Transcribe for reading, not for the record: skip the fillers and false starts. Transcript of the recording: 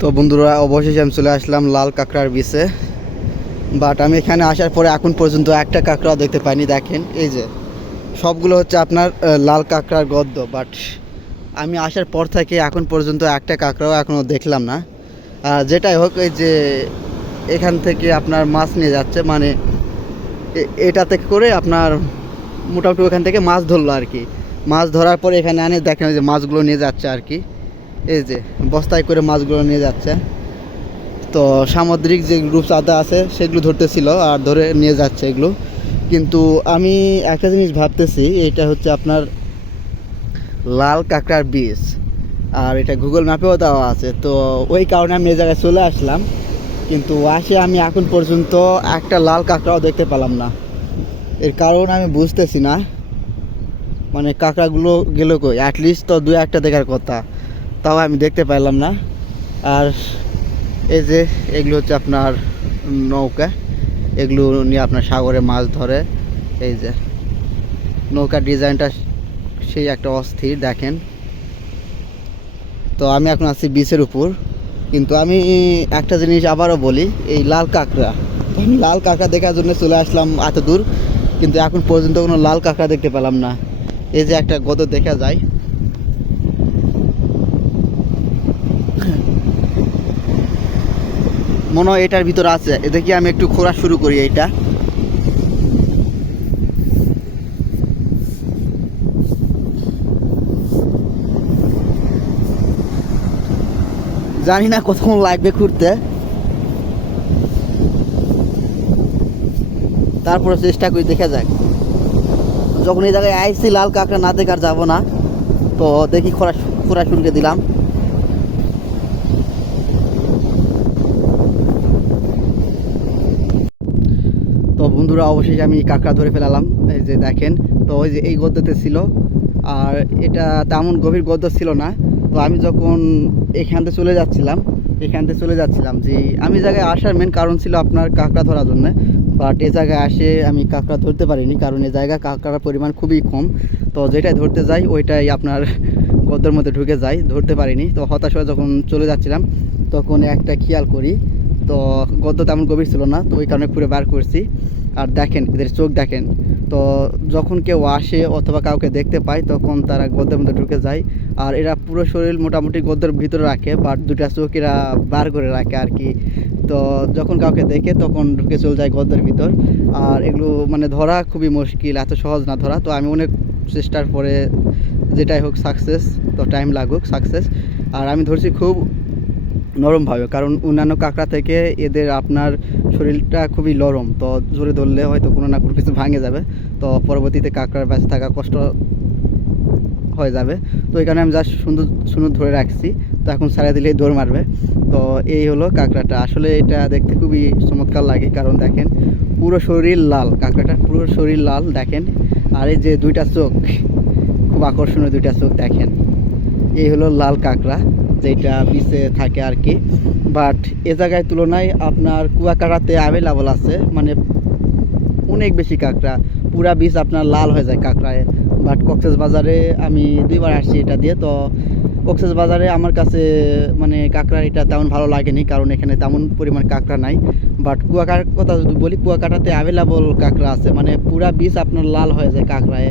তো বন্ধুরা, অবশেষে আমি চলে আসলাম লাল কাঁকড়ার বিচে। বাট আমি এখানে আসার পরে এখন পর্যন্ত একটা কাঁকড়াও দেখতে পাইনি। দেখেন এই যে সবগুলো হচ্ছে আপনার লাল কাঁকড়ার গদ্দ। বাট আমি আসার পর থেকে এখন পর্যন্ত একটা কাঁকড়াও এখনও দেখলাম না। যেটাই হোক, এই যে এখান থেকে আপনার মাছ নিয়ে যাচ্ছে, মানে এটাতে করে আপনার মোটামুটি ওখান থেকে মাছ ধরলো আর কি। মাছ ধরার পরে এখানে আনে দেখেন যে মাছগুলো নিয়ে যাচ্ছে আর কি। এই যে বস্তায় করে মাছগুলো নিয়ে যাচ্ছে। তো সামুদ্রিক যে রূপচাঁদা আছে সেগুলো ধরতেছিল আর ধরে নিয়ে যাচ্ছে এগুলো। কিন্তু আমি একটা জিনিস ভাবতেছি, এটা হচ্ছে আপনার লাল কাঁকড়ার বীজ, আর এটা গুগল ম্যাপেও দেওয়া আছে। তো ওই কারণে আমি এই জায়গায় চলে আসলাম, কিন্তু আসে আমি এখন পর্যন্ত একটা লাল কাঁকড়াও দেখতে পেলাম না। এর কারণ আমি বুঝতেছি না, মানে কাঁকড়াগুলো গেল কই? অ্যাটলিস্ট তো দু একটা দেখার কথা, তাও আমি দেখতে পেলাম না। আর এই যে এগুলো হচ্ছে আপনার নৌকা, এগুলো নিয়ে আপনার সাগরে মাছ ধরে। এই যে নৌকার ডিজাইনটা সেই একটা অস্থির, দেখেন। তো আমি এখন আছি বিচের উপর, কিন্তু আমি একটা জিনিস আবারও বলি, এই লাল কাঁকড়া, আমি লাল কাঁকড়া দেখার জন্য চলে আসলাম এত দূর, কিন্তু এখন পর্যন্ত কোনো লাল কাঁকড়া দেখতে পেলাম না। এই যে একটা গদ দেখা যায়, মনে হয় এটার ভিতর আছে। দেখি আমি একটু খোঁড়া শুরু করি। এইটা জানি না কতক্ষণ লাগবে খুঁড়তে, তারপরে চেষ্টা করি, দেখা যাক। যখন এই জায়গায় আইসি, লাল কাঁকড়া না দেখার যাবো না। তো দেখি খোঁড়া খোঁড়া শুরু করে দিলাম। তো বন্ধুরা, অবশেষে আমি কাঁকড়া ধরে ফেলালাম। এই যে দেখেন, তো ওই যে এই গদ্যতে ছিল, আর এটা তেমন গভীর গদ্য ছিল না। তো আমি যখন এখান থেকে চলে যাচ্ছিলাম যে আমি জায়গায় আসার মেন কারণ ছিল আপনার কাঁকড়া ধরার জন্য। বাট এ জায়গায় আসে আমি কাঁকড়া ধরতে পারিনি, কারণ এ জায়গায় কাঁকড়ার পরিমাণ খুবই কম। তো যেটাই ধরতে যাই ওইটাই আপনার গদ্যের মধ্যে ঢুকে যাই, ধরতে পারিনি। তো হতাশ হয়ে যখন চলে যাচ্ছিলাম তখন একটা খেয়াল করি, তো গদ্য তেমন গভীর ছিল না, তো ওই কারণে ঘুরে বার করছি। আর দেখেন এদের চোখ দেখেন। তো যখন কেউ আসে অথবা কাউকে দেখতে পায় তখন তারা গদ্যের মধ্যে ঢুকে যায়। আর এরা পুরো শরীর মোটামুটি গদ্যের ভিতরে রাখে, বাট দুটা চোখ এরা বার করে রাখে আর কি। তো যখন কাউকে দেখে তখন ঢুকে চলে যায় গদ্যের ভিতর। আর এগুলো মানে ধরা খুবই মুশকিল, এত সহজ না ধরা। তো আমি অনেক চেষ্টার পরে যেটাই হোক সাকসেস, তো টাইম লাগুক সাকসেস। আর আমি ধরছি খুব নরমভাবে, কারণ অন্যান্য কাঁকড়া থেকে এদের আপনার শরীরটা খুবই নরম। তো জোরে ধরলে হয়তো কোনো না কোনো কিছু ভাঙে যাবে, তো পরবর্তীতে কাঁকড়ার বেঁচে থাকা কষ্ট হয়ে যাবে। তো এই কারণে আমি জাস্ট সুন্দর সুন্দর ধরে রাখছি। তো এখন ছাড়া দিলেই দৌড় মারবে। তো এই হলো কাঁকড়াটা। আসলে এটা দেখতে খুবই চমৎকার লাগে, কারণ দেখেন পুরো শরীর লাল, কাঁকড়াটার পুরো শরীর লাল দেখেন। আর এই যে দুইটা চোখ, খুব আকর্ষণীয় দুইটা চোখ দেখেন। এই হলো লাল কাঁকড়া, যেটা বিচে থাকে আর কি। বাট এ জায়গায় তুলনায় আপনার কুয়াকাটাতে অ্যাভেলেবল আছে, মানে অনেক বেশি কাঁকড়া, পুরা বিচ আপনার লাল হয়ে যায় কাঁকড়ায়। বাট কক্সবাজারে আমি 2বার আসছি এটা দিয়ে। তো কক্সবাজারে আমার কাছে মানে কাঁকড়া এটা তেমন ভালো লাগেনি, কারণ এখানে তেমন পরিমাণ কাঁকড়া নাই। বাট কুয়াকাটার কথা যদি বলি, কুয়াকাটাতে অ্যাভেলেবল কাঁকড়া আছে, মানে পুরা বিচ আপনার লাল হয়ে যায় কাঁকড়ায়।